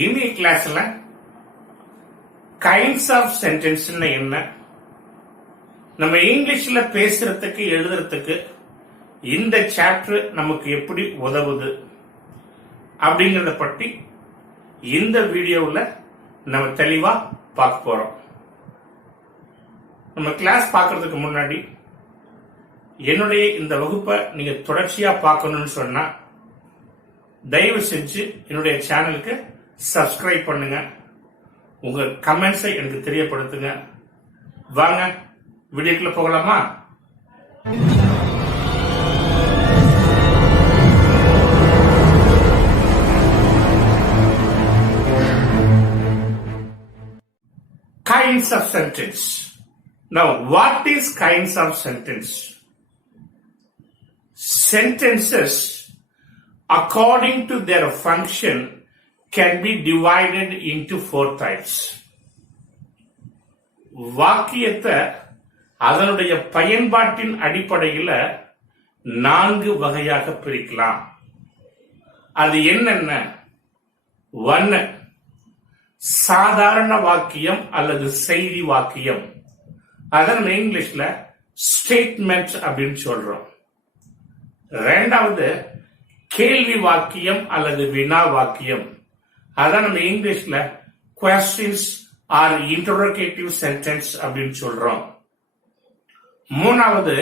இனி கிளாஸ்ல kinds of sentence என்ன, நம்ம இங்கிலீஷ்ல பேசுறதுக்கு எழுதுறதுக்கு இந்த சாப்டர் நமக்கு எப்படி உதவுது அப்படிங்கறத பற்றி இந்த வீடியோவில் நம்ம தெளிவா பார்க்க போறோம். நம்ம கிளாஸ் பார்க்கறதுக்கு முன்னாடி என்னுடைய இந்த வகுப்பை நீங்க தொடர்ச்சியா பார்க்கணும்னு சொன்னா தயவு செஞ்சு என்னுடைய சேனலுக்கு சப்ஸ்கிரைப் பண்ணுங்க, உங்க கமெண்ட்ஸை எனக்கு தெரியப்படுத்துங்க. வாங்க வீடியோக்குள்ள போகலாமா? Kinds of sentence. Now, what is kinds of sentence? Sentences, according to their function, can be divided into 4 types. வாக்கியத்தை அதனுடைய பயன்பாட்டின் அடிப்படையில் 4 வகையாக பிரிக்கலாம். அது என்னென்ன? 1. சாதாரண வாக்கியம் அல்லது செய்தி வாக்கியம், அத நம்ம இங்கிலீஷ்ல ஸ்டேட்மெண்ட் அப்படின்னு சொல்றோம். 2வது கேள்வி வாக்கியம் அல்லது வினா வாக்கியம், அத நம்ம இங்கிலீஷ்ல questions ஆர் interrogative sentence அப்படின்னு சொல்றோம். 3வது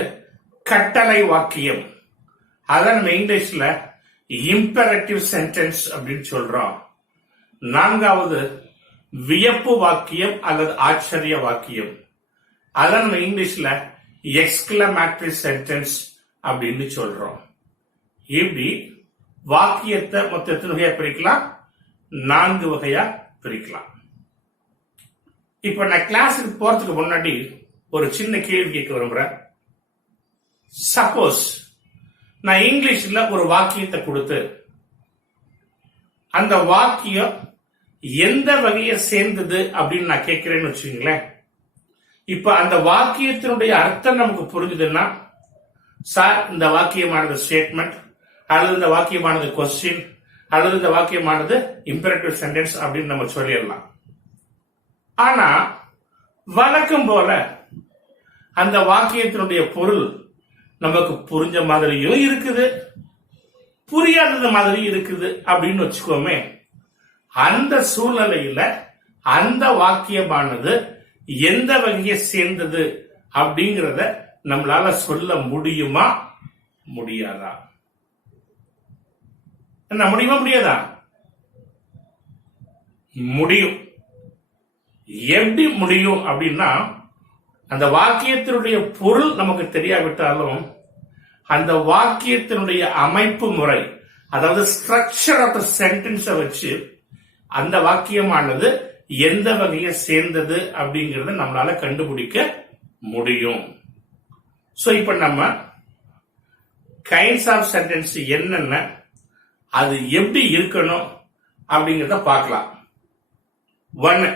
கட்டளை வாக்கியம், அத நம்ம இங்கிலீஷ்ல imperative sentence அப்படின்னு சொல்றோம். 4வது வியப்பு வாக்கியம் அல்லது ஆச்சரிய வாக்கியம், அத நம்ம இங்கிலீஷ்ல எக்ஸ்கிளமேட்டரி சென்டென்ஸ் அப்படின்னு சொல்றோம். இப்படி வாக்கியத்தை மொத்த எத்தனை வகையா பிரிக்கலாம்? 4 வகையா பிரிக்கலாம். இப்ப நான் கிளாஸுக்கு போறதுக்கு முன்னாடி ஒரு சின்ன கேள்வி கேட்க விரும்புறேன். சப்போஸ் நான் இங்கிலீஷ்ல ஒரு வாக்கியத்தை கொடுத்து அந்த வாக்கியம் எந்த வகையை சேர்ந்தது அப்படின்னு நான் கேட்கிறேன்னு வச்சுக்கீங்களேன். இப்ப அந்த வாக்கியத்தினுடைய அர்த்தம் நமக்கு புரிஞ்சுதுன்னா, சார் இந்த வாக்கியமானது ஸ்டேட்மெண்ட் அல்லது இந்த வாக்கியமானது கொஸ்டின் அல்லது இந்த வாக்கியமானது இம்பெரேட்டிவ் சென்டென்ஸ் அப்படின்னு நம்ம சொல்லிடலாம். ஆனா வழக்கம் போல அந்த வாக்கியத்தினுடைய பொருள் நமக்கு புரிஞ்ச மாதிரியும் இருக்குது, புரியாதது மாதிரி இருக்குது அப்படின்னு வச்சுக்கோமே. அந்த சூழ்நிலையில அந்த வாக்கியமானது எந்த வகையை சேர்ந்தது அப்படிங்கறத நம்மளால சொல்ல முடியுமா முடியாதா? என்ன முடியுமா முடியாதா? முடியும். எப்படி முடியும் அப்படின்னா, அந்த வாக்கியத்தினுடைய பொருள் நமக்கு தெரியாவிட்டாலும் அந்த வாக்கியத்தினுடைய அமைப்பு முறை, அதாவது ஸ்ட்ரக்சர் ஆஃப் த சென்டென்ஸை வச்சு அந்த வாக்கியமானது எந்த வகையை சேர்ந்தது அப்படிங்கறத நம்மளால கண்டுபிடிக்க முடியும். சோ இப்ப நம்ம கைண்ட்ஸ் ஆஃப் சென்டென்ஸ் என்னென்ன, அது எப்படி இருக்கணும் அப்படிங்கறத பார்க்கலாம். 1.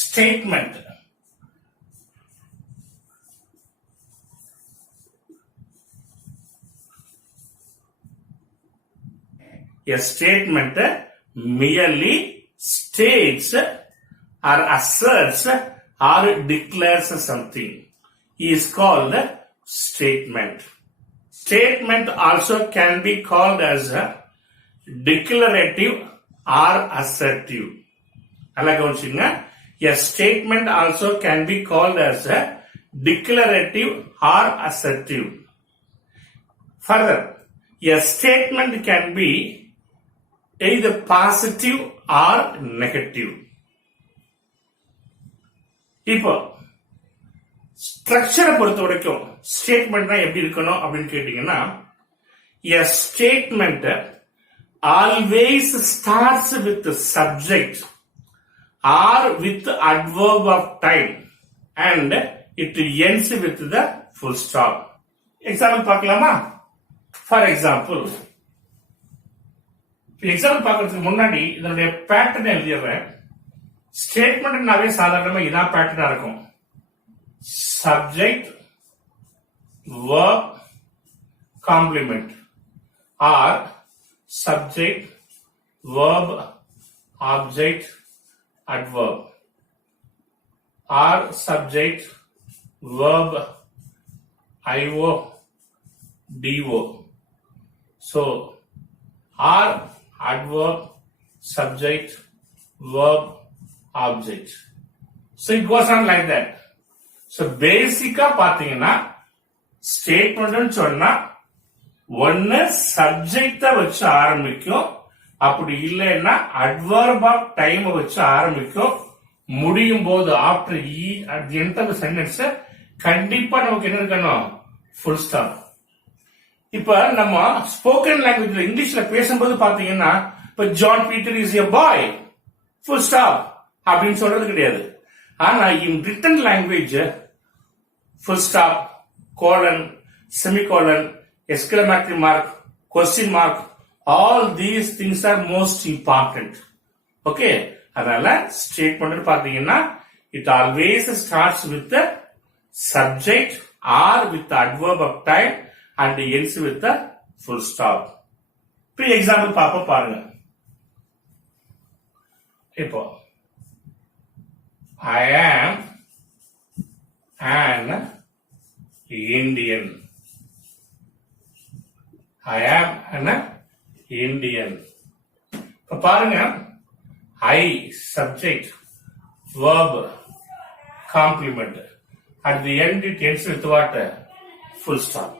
Statement. A statement merely states or asserts or declares something is called statement. Statement also can be called as a declarative or assertive. A statement also can be called as a declarative or assertive. Further, a statement can be either positive or negative. இப்போ ஸ்ட்ரக்சரை பொறுத்த வரைக்கும் statement எப்படி இருக்கணும் அப்படின்னு கேட்டீங்கன்னா, a statement always starts with the subject or with the adverb of time and it ends with the full stop. Example பார்க்கலாமா? For example பார்க்கறதுக்கு முன்னாடி இதனுடைய பேட்டர்ன் எழுதிடுறேன். ஸ்டேட்மெண்ட்னாவே சாதாரணமா இதான் பேட்டர்னா இருக்கும். Subject, verb, complement or subject, verb, object, adverb. Are subject, verb, IO, DO. So, are adverb, subject, verb, object. So it goes on like that. So பேசிக்கா பாத்தீங்கன்னா statement சொன்னா ஒன்னு சப்ஜெக்ட வச்சு ஆரம்பிக்கும், அப்படி இல்லைன்னா அட்வர்ப் ஆஃப் டைம் வச்சு ஆரம்பிக்கும். முடியும் போது after at the end of the sentence கண்டிப்பா நமக்கு என்ன இருக்கணும்? Full stop. இப்ப நம்ம ஸ்போக்கன் லாங்குவேஜ்ல இங்கிலீஷ்ல பேசும்போது பாத்தீங்கன்னா இப்ப John Peter is a boy, full stop அப்படின்னு சொல்றது கிடையாது. ஆனா in written language full stop, colon, semicolon, exclamatory mark, question mark, all these things are most important. Okay, அதனால ஸ்டேட்மெண்ட் பாத்தீங்கன்னா it always starts with subject or with adverb of time and ends with full stop. இப்போ example பார்ப்போம் பாருங்க. இப்போ I am an Indian. I am an Indian. இப்ப பாருங்க, I subject, verb, complement. At the end it ends with what? Full stop.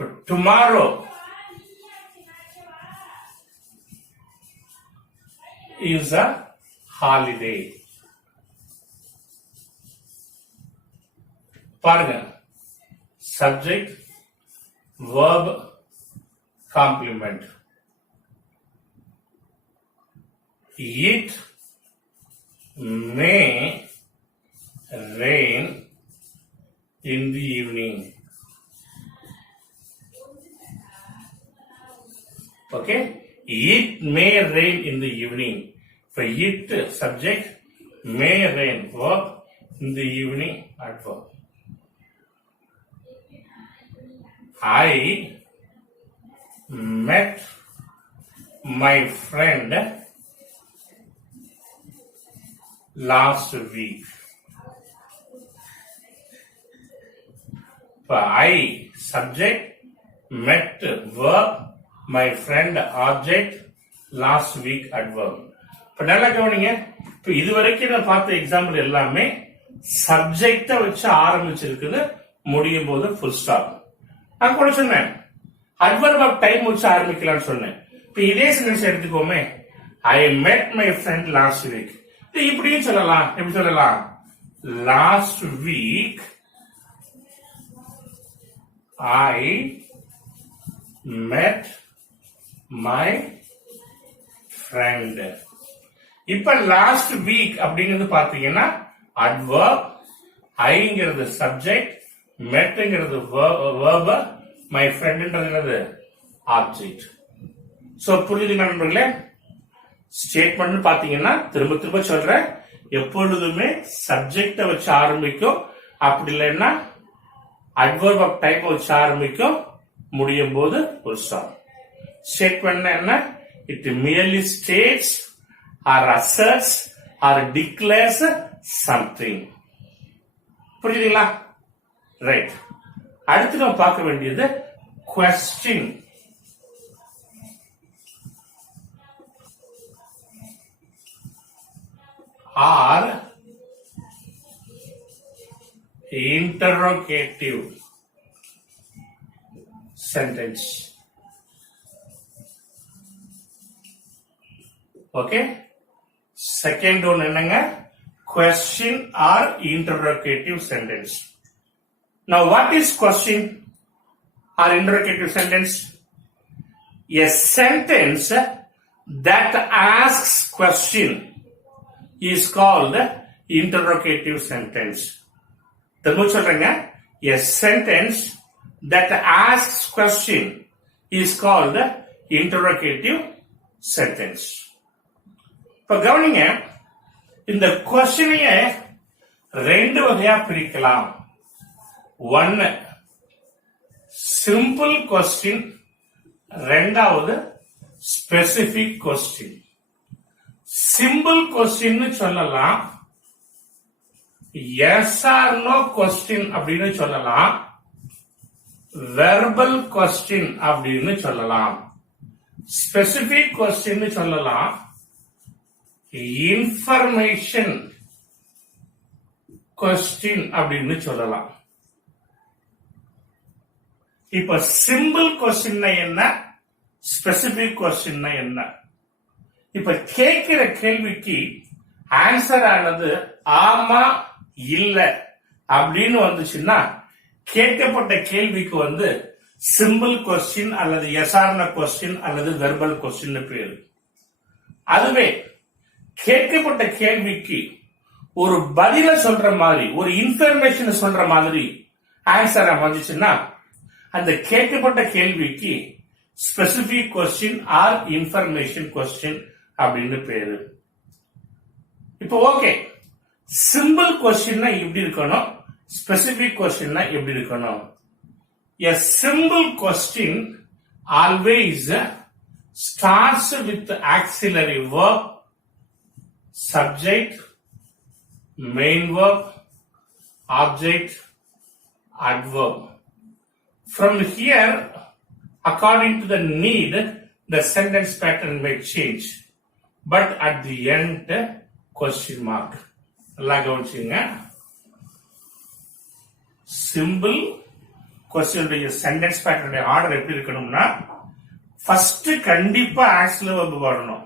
But tomorrow is a holiday. பாருங்க, subject, verb, complement. It may rain in the evening. Okay, it may rain in the evening. For it subject, may rain verb, in the evening adverb. I met my friend last week. For I subject, met verb, my friend object, last week adverb. இப்ப நல்லா கவனிங்க. இப்ப இதுவரைக்கும் நான் பார்த்த example எல்லாமே சப்ஜெக்ட வச்சு ஆரம்பிச்சிருக்குது, முடியும் போது ஃபுல் ஸ்டாப். நான் கூட சொன்னேன் அட்வர்ப் ஆஃப் டைம் வச்சு ஆரம்பிக்கலாம்னு சொன்னேன். இப்ப இதே sentence எடுத்துக்கோமே, I met my friend last week. இப்படியும் சொல்லலாம். எப்படி சொல்லலாம்? Last week I met my friend. இப்ப லாஸ்ட் வீக் அப்படிங்கிறது பாத்தீங்கன்னா அட்வர்ப், ஐங்கிறது சப்ஜெக்ட், மெட்ங்கிறது verb, மை ஃப்ரெண்ட்ன்றது ஆப்ஜெக்ட். சோ புரியுதுங்களா நண்பர்களே? ஸ்டேட்மெண்ட் பாத்தீங்கன்னா திரும்ப திரும்ப சொல்றேன், எப்பொழுதுமே சப்ஜெக்ட வச்சு ஆரம்பிக்கும், அப்படி இல்லைன்னா அட்வர்ப் ஆஃப் டைம் வச்சு ஆரம்பிக்கும், முடியும் போது ஒரு ஸ்டாப். ஸ்டேட்மெண்ட் என்ன? It merely states or asserts or declares something. புரியுதுங்களா? ரைட். அடுத்து நம்ம பார்க்க வேண்டியது question. Or interrogative sentence. Okay, second one என்னங்க? Question or interrogative sentence. Now what is question or interrogative sentence? A sentence that asks question is called interrogative sentence. திரும்ப சொல்றேங்க, a sentence that asks question is called interrogative sentence. இப்ப கவனிங்க, இந்த கொஸ்டினைய ரெண்டு வகையா பிரிக்கலாம். ஒன்னு சிம்பிள் கொஸ்டின், ரெண்டாவது ஸ்பெசிபிக் கொஸ்டின். சிம்பிள் கொஸ்டின் சொல்லலாம், எஸ் ஆர் நோ கொஸ்டின் அப்படின்னு சொல்லலாம், வெர்பல் கொஸ்டின் அப்படின்னு சொல்லலாம். ஸ்பெசிபிக் கொஸ்டின் சொல்லலாம், இன்ஃபர்மேஷன் கொஸ்டின் அப்படின்னு சொல்லலாம். இப்ப சிம்பிள் கொஸ்டின் என்ன, ஸ்பெசிபிக் கொஸ்டின் என்ன? இப்ப கேட்கிற கேள்விக்கு ஆன்சர் ஆனது ஆமா இல்ல அப்படின்னு வந்துச்சுன்னா கேட்கப்பட்ட கேள்விக்கு வந்து சிம்பிள் கொஸ்டின் அல்லது எஸ்ஆர்ன கொஸ்டின் அல்லது வெர்பல் கொஸ்டின் பேரு. அதுவே கேட்கப்பட்ட கேள்விக்கு ஒரு பதில சொல்ற மாதிரி, ஒரு இன்ஃபர்மேஷன் சொல்ற மாதிரி ஆன்சர் வந்துச்சுன்னா அந்த கேட்கப்பட்ட கேள்விக்கு specific question or information question அப்படின்னு பேரு. இப்போ ஓகே, சிம்பிள் கொஸ்டின்னா எப்படி இருக்கணும், ஸ்பெசிபிக் கொஸ்டின்னா எப்படி இருக்கணும்? A simple question always starts with auxiliary verb, subject, main verb, object, adverb. From here, according to the need, the sentence pattern may change. But at the end, question mark. நல்லா கவனிச்சுங்க. Simple கொஸ்டினுடைய sentence பேட்டர்னுடைய order எப்படி இருக்கணும்னா, first கண்டிப்பா auxiliary verb வரணும்,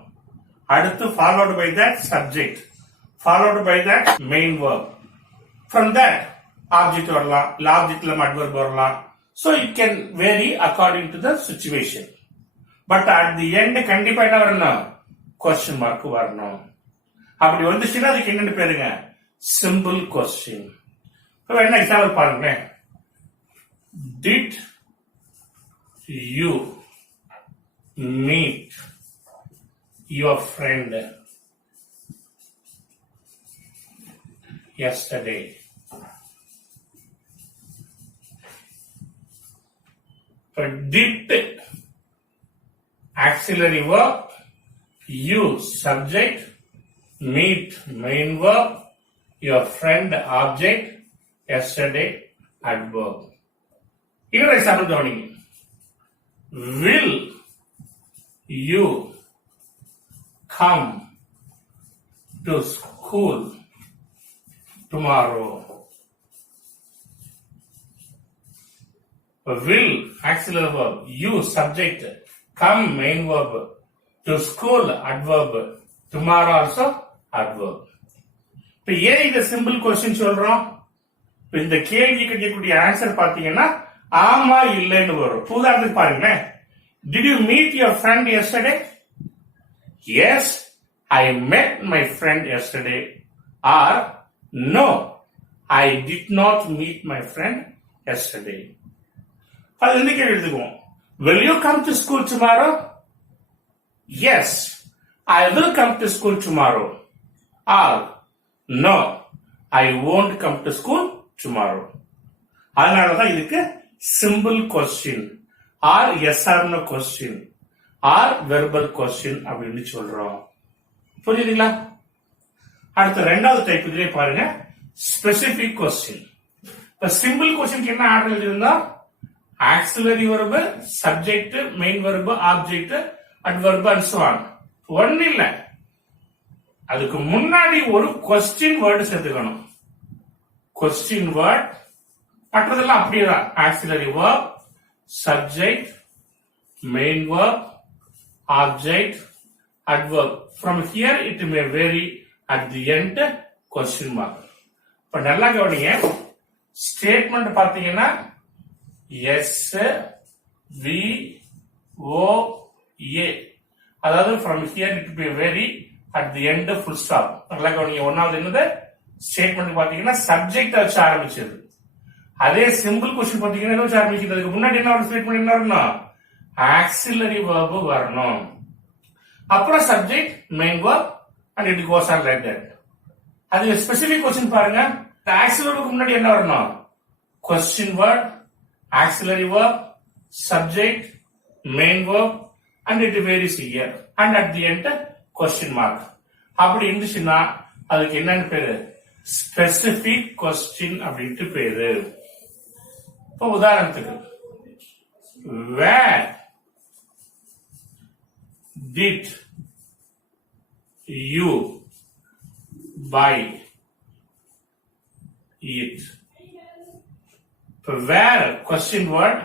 அடுத்து followed by that subject, followed by that main verb, from that object வரலாம், இல்ல ஆப்ஜெக்ட்ல அட்வர்ப் வரலாம். So it can vary according to the situation. But at the end கண்டிப்பா என்ன வரணும், கொஸ்டின் மார்க் வரணும். அப்படி வந்துச்சுன்னா அதுக்கு என்னன்னு பேருங்க, சிம்பிள் கொஸ்டின். என்ன எக்ஸாம்பிள் பாருங்க. Did you meet your friend yesterday? But did auxiliary verb, you subject, meet main verb, your friend object, yesterday adverb. இன்னொரு எக்ஸாம்பிள் கவனிங்க. Will you come to school tomorrow? Will auxiliary verb, you subject, come main verb, to school adverb, tomorrow also adverb. இப்ப ஏன் இந்த simple question சொல்றோம்? இந்த கேள்வி கேட்கக்கூடிய answer பாத்தீங்கன்னா ஆமா இல்லைன்னு வரும். உதாரணத்துக்கு பாருங்க. Did you meet your friend yesterday? Yes, I met my friend yesterday. Or no, I did not meet my friend yesterday. அது என்ன கேள்வி எடுத்துக்குவோம். Will you come to school tomorrow? Yes, I will come to school tomorrow. Or no, I won't come to school tomorrow. அதனாலதான் இதுக்கு simple question or எஸ்ஆர்ன question or verbal question அப்படின்னு சொல்றோம். புரியுதுங்களா? அடுத்த ரெண்டாவது டைப் இதுலயே பாருங்க, ஸ்பெசிபிக் கொஸ்டின். இப்ப சிம்பிள் கொஸ்டின் என்ன ஆர்டர் எழுதிருந்தா, auxiliary verb, subject, main verb, object, adverb and so on. ஒன்னு இல்ல, அதுக்கு முன்னாடி ஒரு கொஸ்டின் வேர்டு சேர்த்துக்கணும். கொஸ்டின் வேர்ட், மற்றதெல்லாம் அப்படியேதான். Auxiliary verb, subject, main verb, object, adverb. From here it may vary at the end question mark. இப்ப நல்லா கவனிங்க. ஸ்டேட்மெண்ட் பாத்தீங்கன்னா எஸ் வி ஓ ஏ, அதாவது from here it may vary at the end full stop. நல்லா கவனிங்க. ஒன்னாவது என்னது ஸ்டேட்மெண்ட் பாத்தீங்கன்னா சப்ஜெக்ட் வச்சு ஆரம்பிச்சது. அதே சிம்பிள் கொஸ்டின் பாத்தீங்கன்னா என்ன வச்சு ஆரம்பிச்சது, அதுக்கு முன்னாடி என்ன ஒரு ஸ்டேட்மெண்ட் என்ன வரணும், ஆக்சிலரி வெர்ப் வரணும், அப்புறம் subject, main verb and it goes on like that. அது ஸ்பெசிபிக் கொஸ்டின் பாருங்க. ஆக்சிலரிக்கு முன்னாடி என்ன வரணும், question word, auxiliary verb, subject, main verb and it varies here and at the end question mark. அப்படி இருந்துச்சுன்னா அதுக்கு என்னன்னு பேரு ஸ்பெசிபிக் கொஸ்டின் அப்படின்ட்டு பேரு. இப்போ உதாரணத்துக்கு where did you buy it? Where question word,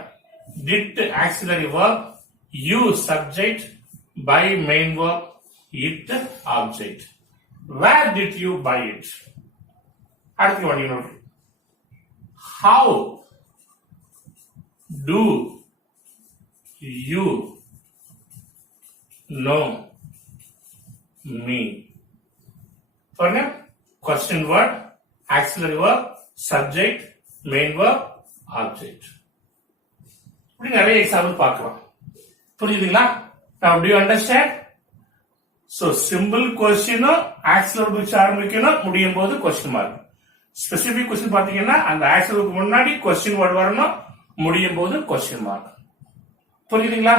did auxiliary verb, you subject, buy main verb, it object. Where did you buy it? அடுத்து one note. How do you know me? பாருங்க, question word, auxiliary verb, subject, main verb, object. இப்படி நிறைய example பார்க்கலாம். புரியுதுங்களா? Now do you understand? So simple question auxiliary வச்சு ஆரம்பிக்கணும், முடியும் போது question mark. ஸ்பெசிபிக் கொஸ்டின் பாத்தீங்கன்னா அந்த ஆக்சுவலுக்கு முன்னாடி கொஸ்டின் வேர்ட் வரணும், முடியும் போது கொஸ்டின் மார்க். புரியுதுங்களா?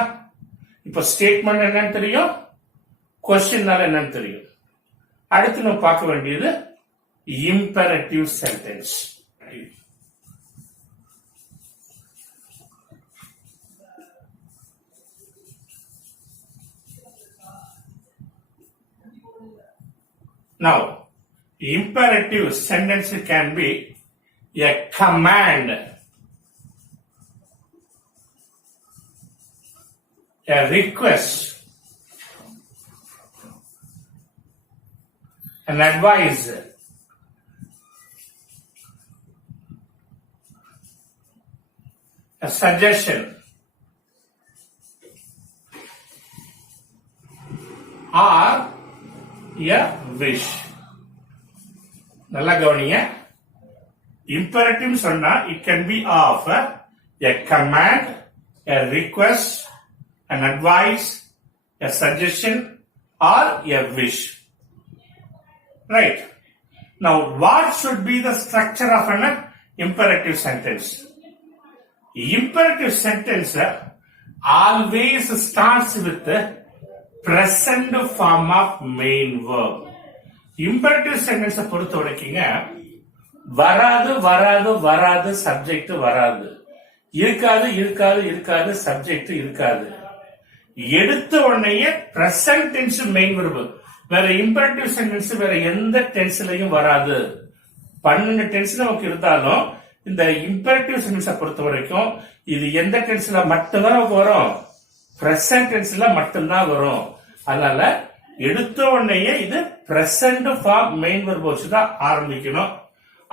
இப்ப ஸ்டேட்மெண்ட் என்னன்னு தெரியும், கொஸ்டின்னால என்னன்னு தெரியும். அடுத்து நம்ம பார்க்க வேண்டியது இம்பெரட்டிவ் sentence. Now imperative sentence can be a command, a request, an advice, a suggestion, or a wish. நல்லா கவனிங்க. இம்பெரட்டிவ் சொன்னா it can be of a command, a request, an advice, a suggestion, or a wish. Right? Now, what should be the structure of an imperative sentence? Imperative sentence always starts with the present form of main verb. Imperative sentence பொறுத்த வரைக்குங்க வராது வராது வராது subject வராது, இருக்காது இருக்காது இருக்காது subject இருக்காது. எடுத்த உடனேயே பிரசன்ட் டென்ஸ் மெயின் வெர்பு. வேற இம்பெரட்டிவ் சென்டென்ஸ் வேற எந்த டென்ஸ்லயும் வராது. 12 டென்ஸ் நமக்கு இருந்தாலும் இந்த இம்பெரட்டிவ் சென்டென்ஸை பொறுத்த வரைக்கும் இது எந்த டென்ஸ்ல மட்டும்தான் வரும், பிரசன்ட் டென்ஸ்ல மட்டும்தான் வரும். அதனால எடுத்த உடனேயே இது பிரசன்ட் ஃபார்ம் மெயின் வெர்ப் வச்சு தான் ஆரம்பிக்கணும்.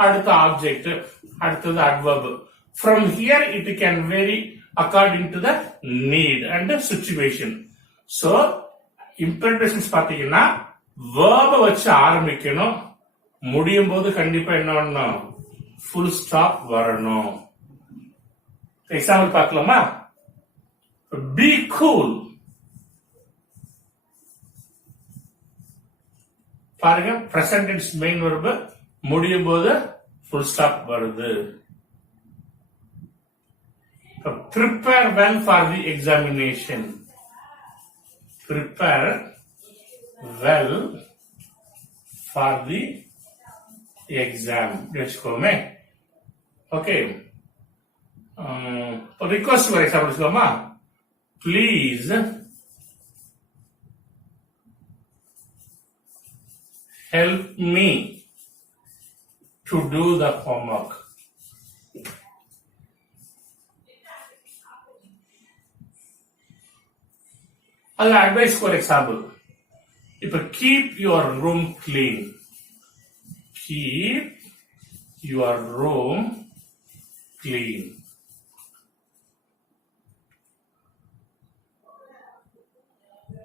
அடுத்த ஆப்ஜெக்ட், அடுத்தது adverb. From here it can vary according to the need and situation. So imperatives பாத்தீங்கன்னா வேர்ப வச்சு ஆரம்பிக்கணும், முடியும் போது கண்டிப்பா என்ன பண்ணணும், ஃபுல் ஸ்டாப் வரணும். எக்ஸாம்பிள் பார்க்கலாமா? Be cool. பாருங்க, பிரசன்ட் டென்ஸ் மெயின் வெர்ப், முடியும் போது ஃபுல் ஸ்டாப் வருது. prepare well for the examination. Prepare well for the exam. வச்சுக்கோமே. ஓகே, ரிக்வஸ்ட் ஃபார் எக்ஸாம்பிள் வச்சுக்கோமா. Please help me to do the homework. I'll advise for example. If keep your room clean. Keep your room clean.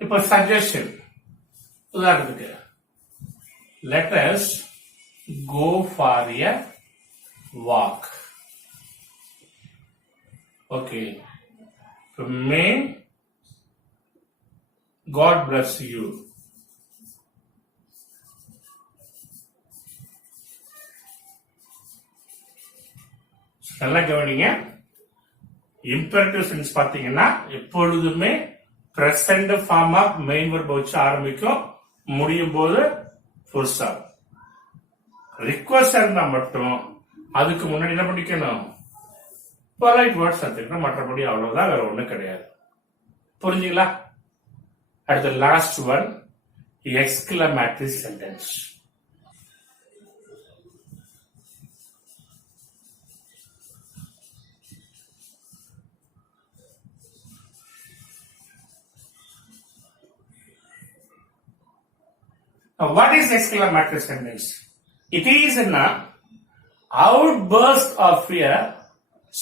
If a suggestion. உதாரணத்துக்கு let us go for a walk. Okay. May God bless you. நல்லா கவனிங்க. இம்பெரட்டிவ் sense பாத்தீங்கன்னா எப்பொழுதுமே present form of main verb வச்சு ஆரம்பிக்கும், முடியும் போது full stop. Request இருந்தா மட்டும் அதுக்கு முன்னாடி என்ன பண்ணிக்கணும், பொலைட் வேர்ட்ஸ் எடுத்துக்கணும். மற்றபடி அவ்வளவுதான், வேற ஒண்ணும் கிடையாது. புரிஞ்சுங்களா? அடுத்த last one, exclamatory sentence. Now, what is exclamatory sentence? It is an outburst of fear,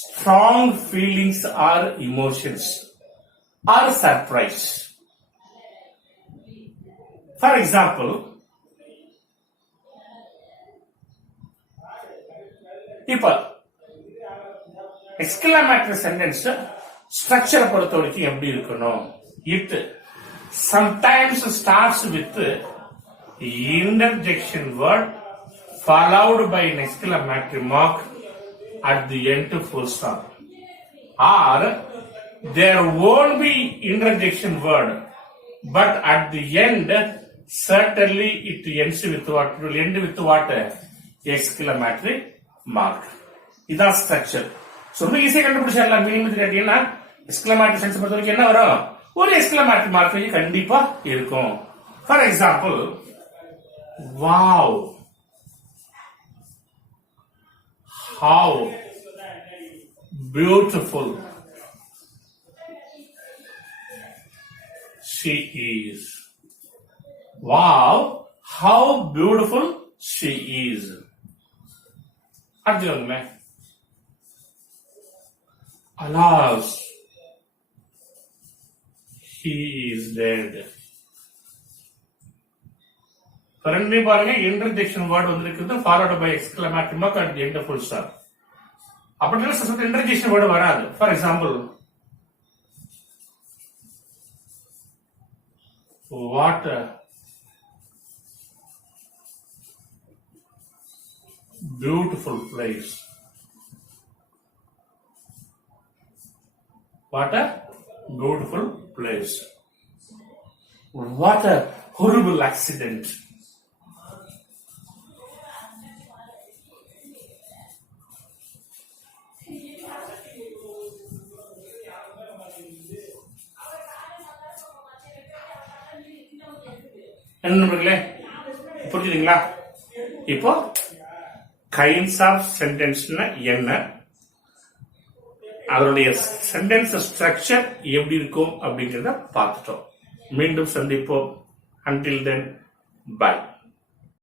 strong feelings or emotions, or surprise. For example, இப்போ exclamatory sentence structure பொறுத்த வரைக்கும் எப்படி இருக்கணும்? It sometimes starts with interjection word followed by an exclamatory mark at the end to full stop, or there won't be interjection word but at the end certainly it ends with what? It will end with what? Exclamatory mark. இதான் structure. ரொம்ப ஈஸியா கண்டுபிடிச்சிடலாம். Meaning கேட்டீங்கன்னா exclamatory sentence பொறுத்த வரைக்கும் என்ன வரும்? ஒரு எக்ஸ்கிளமேட்டரி மார்க் கண்டிப்பா இருக்கும். For example, wow, how beautiful she is. Wow, how beautiful she is. அடுத்து alas, he is dead. ரெண்டு பாருங்க, இன்டர்ஜெக்ஷன் வேர்ட் வந்திருக்குது, followed by exclamatory mark at the end of full stop. அப்படின்னா சஸ்பெக்ட் இன்டர்ஜெக்ஷன் வேர்ட் வராது. For example, what a beautiful place. What a beautiful place. What a horrible accident. என்ன நண்பர்களே, புரிஞ்சுதுங்களா? இப்போ kinds of சென்டென்ஸ்னா என்ன, அதனுடைய sentence structure எப்படி இருக்கும் அப்படிங்கிறத பார்த்துட்டோம். மீண்டும் சந்திப்போம். Until then, bye.